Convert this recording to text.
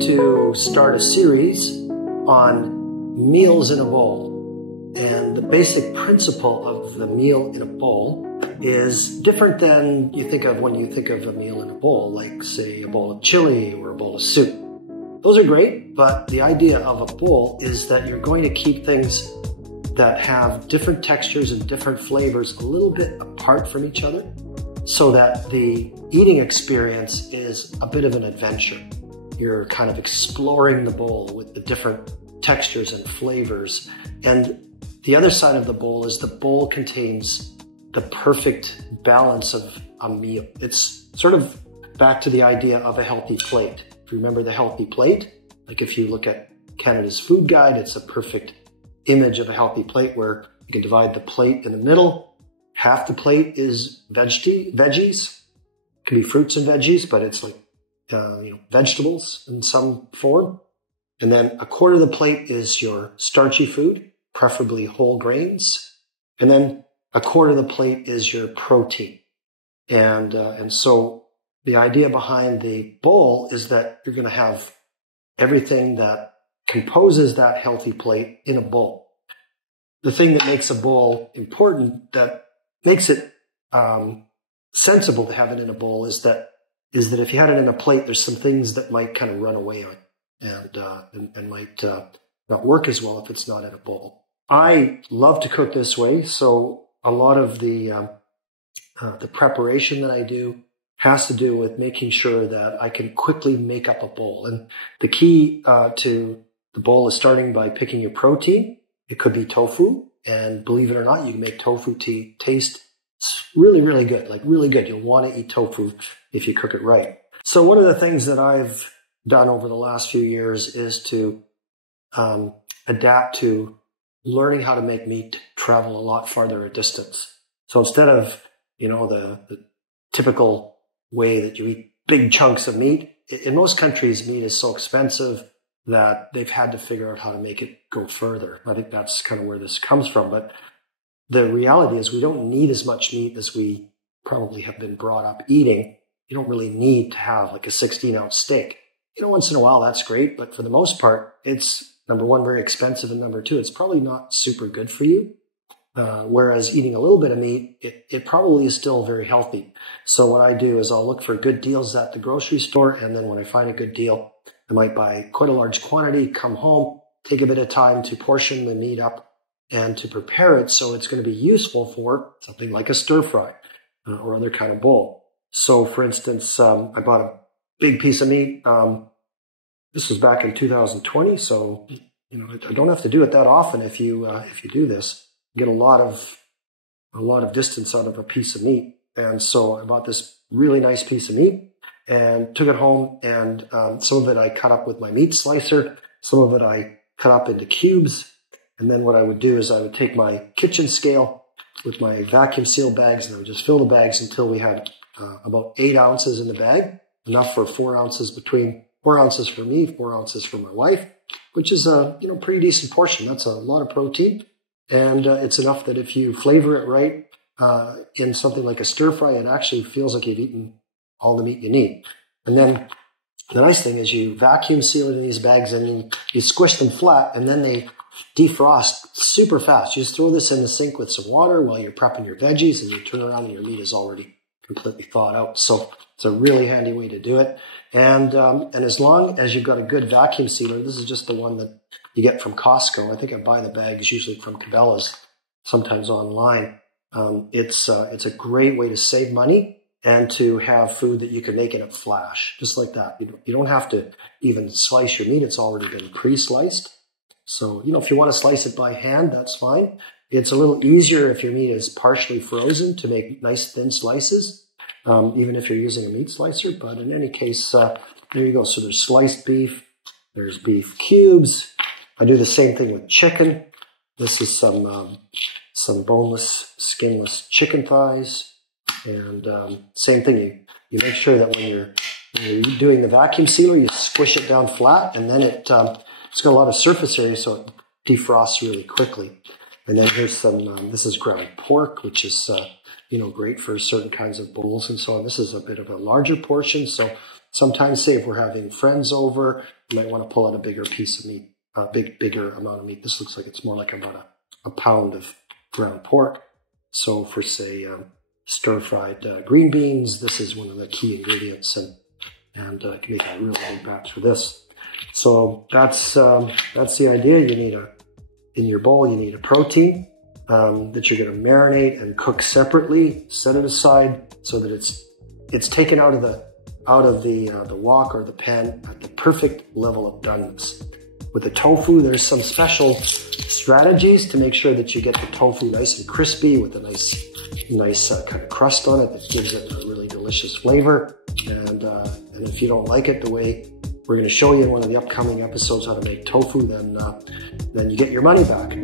like to start a series on meals in a bowl. And the basic principle of the meal in a bowl is different than you think of when you think of a meal in a bowl, like say a bowl of chili or a bowl of soup. Those are great, but the idea of a bowl is that you're going to keep things that have different textures and different flavors a little bit apart from each other so that the eating experience is a bit of an adventure. You're kind of exploring the bowl with the different textures and flavors. And the other side of the bowl is the bowl contains the perfect balance of a meal. It's sort of back to the idea of a healthy plate. If you remember the healthy plate, like if you look at Canada's food guide, it's a perfect image of a healthy plate where you can divide the plate in the middle. Half the plate is veggies. It can be fruits and veggies, but it's like vegetables in some form. And then a quarter of the plate is your starchy food, preferably whole grains. And then a quarter of the plate is your protein. And so the idea behind the bowl is that you're going to have everything that composes that healthy plate in a bowl. The thing that makes a bowl important, that makes it sensible to have it in a bowl, is that if you had it in a plate, there's some things that might kind of run away on and might not work as well if it's not in a bowl. I love to cook this way, so a lot of the preparation that I do has to do with making sure that I can quickly make up a bowl. And the key to the bowl is starting by picking your protein. It could be tofu, and believe it or not, you can make tofu taste really, really good, like really good. You'll want to eat tofu if you cook it right. So one of the things that I've done over the last few years is to adapt to learning how to make meat travel a lot farther a distance. So instead of, the typical way that you eat big chunks of meat, in most countries, meat is so expensive that they've had to figure out how to make it go further. I think that's kind of where this comes from. But the reality is we don't need as much meat as we probably have been brought up eating. You don't really need to have like a 16-ounce steak. Once in a while, that's great. But for the most part, it's, number one, very expensive. And number two, it's probably not super good for you. Whereas eating a little bit of meat, it probably is still very healthy. So what I do is I'll look for good deals at the grocery store. And then when I find a good deal, I might buy quite a large quantity, come home, take a bit of time to portion the meat up and to prepare it so it's going to be useful for something like a stir fry or other kind of bowl. So for instance, I bought a big piece of meat. This was back in 2020. So, I don't have to do it that often. If you do this, you get a lot of distance out of a piece of meat. And so I bought this really nice piece of meat and took it home. And some of it I cut up with my meat slicer. Some of it I cut up into cubes. And then what I would do is I would take my kitchen scale with my vacuum seal bags and I would just fill the bags until we had about 8 ounces in the bag, enough for 4 ounces between 4 ounces for me, 4 ounces for my wife, which is a pretty decent portion. That's a lot of protein. And it's enough that if you flavor it right in something like a stir fry, it actually feels like you've eaten all the meat you need. And then the nice thing is you vacuum seal it in these bags and you squish them flat and then they defrost super fast. You just throw this in the sink with some water while you're prepping your veggies and you turn around and your meat is already completely thawed out. So it's a really handy way to do it. And as long as you've got a good vacuum sealer, this is just the one that you get from Costco. I think I buy the bags usually from Cabela's, sometimes online. It's a great way to save money and to have food that you can make in a flash, just like that. You don't have to even slice your meat. It's already been pre-sliced. So, if you want to slice it by hand, that's fine. It's a little easier if your meat is partially frozen to make nice thin slices, even if you're using a meat slicer. But in any case, there you go. So there's sliced beef. There's beef cubes. I do the same thing with chicken. This is some boneless, skinless chicken thighs. And same thing, you make sure that when you're doing the vacuum sealer, you squish it down flat, and then it's got a lot of surface area, so it defrosts really quickly. And then here's some, this is ground pork, which is, great for certain kinds of bowls and so on. This is a bit of a larger portion, so sometimes, say if we're having friends over, you might want to pull out a bigger piece of meat, a bigger amount of meat. This looks like it's more like about a pound of ground pork. So for, say, stir-fried green beans, this is one of the key ingredients, and you can make a really big batch for this. So that's the idea. You need in your bowl, you need a protein that you're going to marinate and cook separately. Set it aside so that it's taken out of the wok or the pan at the perfect level of doneness. With the tofu, there's some special strategies to make sure that you get the tofu nice and crispy with a nice kind of crust on it that gives it a really delicious flavor. And if you don't like it the way we're going to show you in one of the upcoming episodes how to make tofu, then you get your money back.